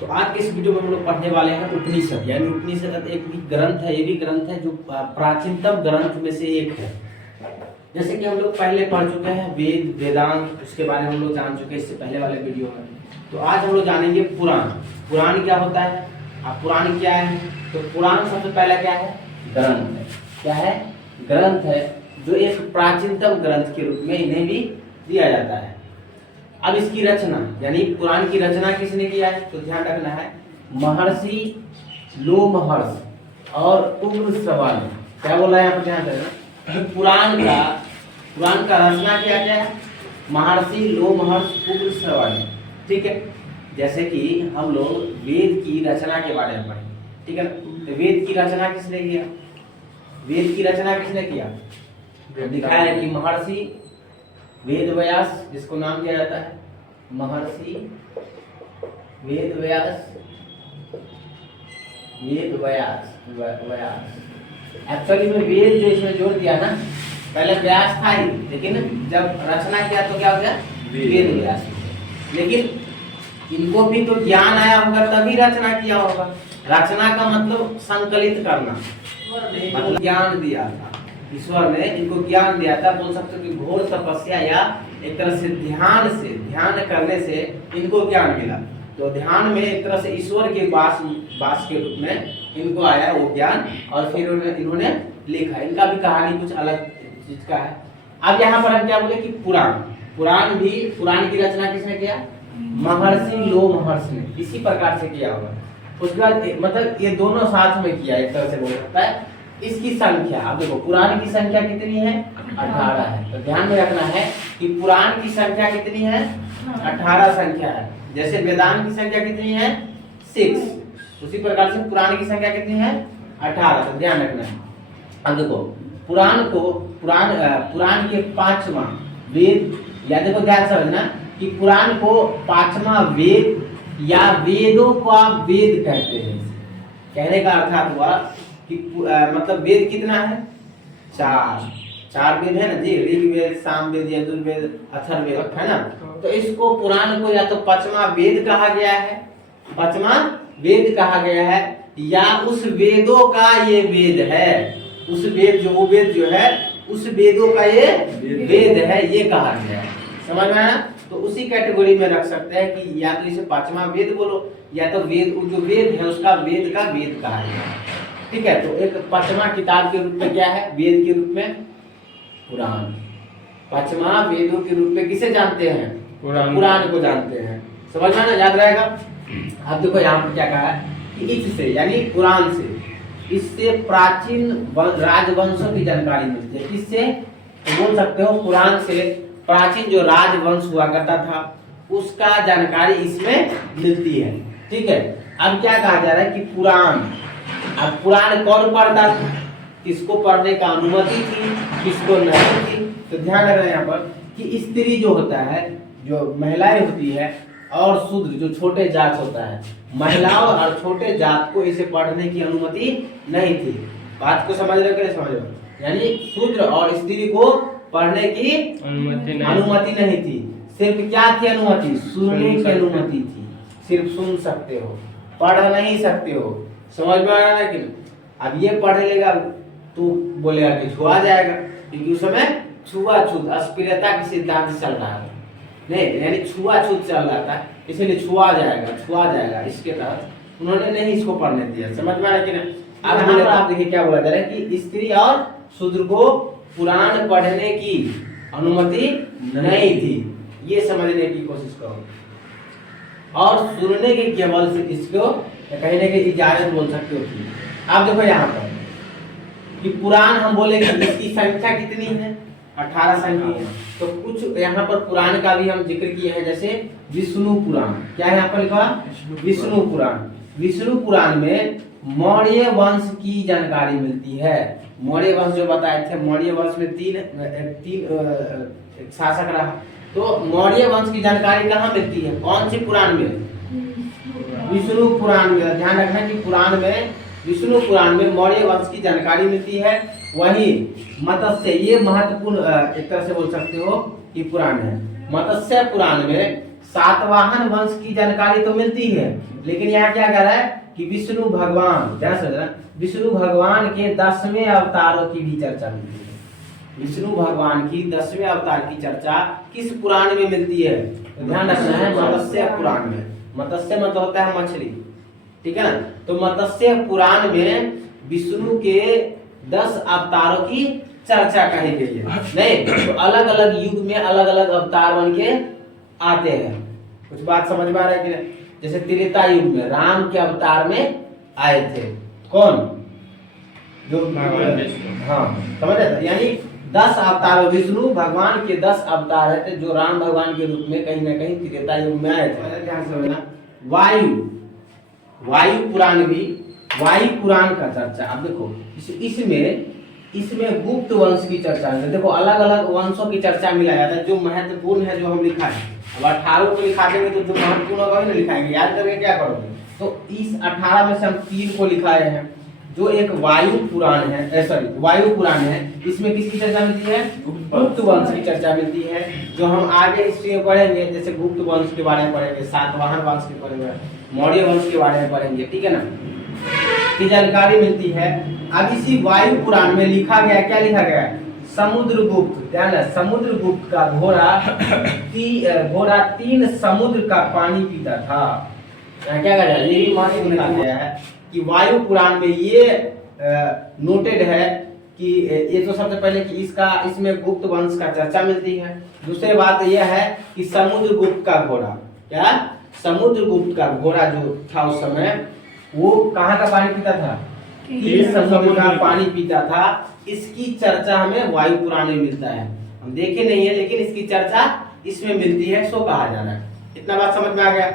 तो आज के इस वीडियो में हम लोग पढ़ने वाले हैं उपनिषद। यानी उपनिषद एक भी ग्रंथ है, ये भी ग्रंथ है जो प्राचीनतम ग्रंथ में से एक है। जैसे कि हम लोग पहले पढ़ चुके हैं वेद वेदांत, उसके बारे में हम लोग जान चुके हैं इससे पहले वाले वीडियो में। तो आज हम लोग जानेंगे पुराण। पुराण क्या होता है, अब पुराण क्या है। तो पुराण सबसे पहला क्या है, ग्रंथ है। क्या है, ग्रंथ है, जो एक प्राचीनतम ग्रंथ के रूप में इन्हें भी दिया जाता है। अब इसकी रचना यानी पुराण की रचना किसने किया है, तो ध्यान रखना है महर्षि लोमहर्ष और उग्रश्रवा ने। क्या बोला है यहाँ पर, ध्यान रखना। पुराण का रचना क्या क्या है, महर्षि लोमहर्ष उग्रश्रवा ने। ठीक है, जैसे कि हम लोग वेद की रचना के बारे में पढ़े, ठीक है ना। तो वेद की रचना किसने किया, वेद की रचना किसने किया, दिखाया है कि महर्षि वेद व्यास, जिसको नाम दिया जाता है महर्षि वेद व्यास। एक्चुअली में वेद जो इसमें जोड़ दिया ना, पहले व्यास था ही, लेकिन जब रचना किया तो क्या हो गया, वेद व्यास। लेकिन इनको भी तो ज्ञान आया होगा तभी रचना किया होगा। रचना का मतलब संकलित करना, मतलब ज्ञान दिया था ईश्वर ने, इनको ज्ञान दिया था। बोल सकते हो कि घोर तपस्या या एक तरह से ध्यान करने से इनको ज्ञान मिला। तो ध्यान में एक तरह से ईश्वर के वास के रूप में इनको आया वो ज्ञान, और फिर इन्होंने लिखा। इनका भी कहानी कुछ अलग चीज का है। अब यहाँ पर हम क्या बोले कि पुराण की रचना किसने किया, महर्षि लोमहर्ष ने, इसी प्रकार से किया होगा। उसके बाद मतलब ये दोनों साथ में किया, एक तरह से बोल सकता है। इसकी संख्या, अब देखो पुराण की संख्या कितनी है, 18 है। तो ध्यान में रखना है कि पुराण की संख्या कितनी है, 18 संख्या है। जैसे वेदांत की संख्या कितनी है, 6, उसी प्रकार से पुराण की संख्या कितनी है, 18। तो ध्यान रखना है। अब देखो पुराण के 5वां वेद, या देखो ध्यान समझना कि पुराण को 5वां वेद या वेदों को आप वेद कहते हैं। कहने का अर्थात हुआ कि मतलब वेद कितना है, 4 वेद है ना जी, ऋग्वेद, सामवेद, यजुर्वेद, अथर्ववेद, है ना। तो इसको पुराण को या तो 5वां वेद कहा गया है, 5वां वेद कहा गया है, या उस वेदों का ये वेद है, उस वेद जो है उस वेदों का ये वेद है, ये कहा गया है। समझ में आया। तो उसी कैटेगरी में रख सकते हैं कि या तो इसे 5वां वेद बोलो, या तो वेद जो वेद है उसका वेद का वेद कहा गया है। ठीक है, तो एक 5वां किताब के रूप में क्या है, वेद के रूप में पुराण। 5वां वेदों के रूप में किसे जानते हैं, पुराण को जानते हैं। समझ में ना, याद रहेगा। अब देखो यहाँ पर क्या कहा है कि इससे यानी पुराण से, इससे प्राचीन राजवंशों की जानकारी मिलती है। किससे, तो बोल सकते हो पुराण से प्राचीन जो राजवंश हुआ करता था उसका जानकारी इसमें मिलती है। ठीक है, अब क्या कहा जा रहा है कि पुराण, अब पुराण कौन पढ़ता था, किसको पढ़ने का अनुमति थी, किसको नहीं थी। तो ध्यान रखना यहाँ पर कि स्त्री जो होता है, जो महिलाएं होती है, और शूद्र जो छोटे जात होता है, महिलाओं और छोटे जात को इसे पढ़ने की अनुमति नहीं थी। बात को समझ रहे हो कि समझ रहे, यानी शूद्र और स्त्री को पढ़ने की अनुमति नहीं थी। सिर्फ क्या थी अनुमति, सुनने की अनुमति थी। सिर्फ सुन सकते हो, पढ़ नहीं सकते हो। समझ में आ रहा है कि अब ये पढ़ लेगा तो बोलेगा कि छुआ जाएगा, क्योंकि उस समय छुआछूत अस्पृश्यता की सिद्धांत चल रहा है, नहीं यानी छुआछूत चल रहा था, इसलिए छुआ जाएगा इसके तहत उन्होंने नहीं इसको पढ़ने दिया। समझ में आ रहा है कि ना। अब बोले आप देखिए क्या बोला जा रहा है कि स्त्री और शूद्र को पुराण पढ़ने की अनुमति नहीं थी, ये समझने की कोशिश करो। और सुनने के केवल से इसको कहने की इजाजत बोल सकते हो थी। आप देखो यहाँ पर कि पुराण हम बोलेंगे, इसकी संख्या कितनी है, 18 संख्या है। तो कुछ यहाँ पर पुराण का भी हम जिक्र किए हैं, जैसे विष्णु पुराण। क्या है यहाँ पर लिखा, विष्णु पुराण। विष्णु पुराण में मौर्य वंश की जानकारी मिलती है। मौर्य वंश जो बताए थे, मौर्य वंश में तीन शासक रहा। तो मौर्य वंश की जानकारी कहाँ मिलती है, कौन सी पुराण में, विष्णु पुराण में। ध्यान रखना कि पुराण में, विष्णु पुराण में मौर्य वंश की जानकारी मिलती है। वही मत्स्य, ये महत्वपूर्ण एक तरह से बोल सकते हो कि पुराण है। मत्स्य पुराण में सातवाहन वंश की जानकारी तो मिलती है, लेकिन यहाँ क्या कह रहा है कि विष्णु भगवान, ध्यान से समझना, विष्णु भगवान के 10वें अवतारों की भी चर्चा मिलती है। विष्णु भगवान की 10वें अवतार की चर्चा किस पुराण में मिलती है? तो ध्यान रखना है, मत्स्य पुराण में। मत्स्य मतलब होता है मछली, ठीक है ना। तो मत्स्य पुराण में विष्णु के 10 अवतारों की चर्चा कही गई है। नहीं तो अलग अलग युग में अलग अलग अवतार बन के आते हैं। कुछ बात समझ में आ रहा है कि नहीं? जैसे त्रेता युग में राम के अवतार में आए थे, कौन? जो हाँ, समझ रहे थे? यानी 10 अवतार, विष्णु भगवान के 10 अवतार है थे जो राम भगवान के रूप में कहीं ना कहीं त्रेता युग में आए थे। ध्यान से समझना। वायु पुराण भी, वायु पुराण का चर्चा, अब देखो इसमें गुप्त वंश की चर्चा है। देखो अलग अलग वंशों की चर्चा मिला जाता है, जो महत्वपूर्ण है जो हम लिखा है। अब 18 को लिखा देंगे तो जो महत्वपूर्ण होगा वही ना लिखाएंगे, याद करके क्या करोगे? तो इस 18 में से हम 3 को लिखाए हैं। जो एक वायु पुराण है, सॉरी वायु पुराण है, इसमें किसकी चर्चा मिलती है? गुप्त वंश की चर्चा मिलती है, जो हम आगे हिस्ट्री में पढ़ेंगे। जैसे गुप्त वंश के बारे में पढ़ेंगे, सातवाहन वंश के बारे में, मौर्य वंश के बारे में पढ़ेंगे, ठीक है ना, की जानकारी मिलती है। अब इसी वायु पुराण में लिखा गया, क्या लिखा गया है? समुद्रगुप्त, ध्यान है, समुद्रगुप्त का घोड़ा 3 समुद्र का पानी पीता था। क्या कह रहा है? लिखा गया है कि वायु पुराण में ये नोटेड है कि ये तो सबसे पहले कि इसमें गुप्त वंश का चर्चा मिलती है। दूसरी बात यह है कि समुद्रगुप्त का घोड़ा, क्या समुद्रगुप्त का घोड़ा जो था उस समय, वो कहाँ का पानी पीता था? 3 समुद्र का पानी पीता था। इसकी चर्चा हमें वायु पुराण में मिलता है। हम देखे नहीं है लेकिन इसकी चर्चा इसमें मिलती है, सो कहा जा रहा है। इतना बात समझ में आ गया?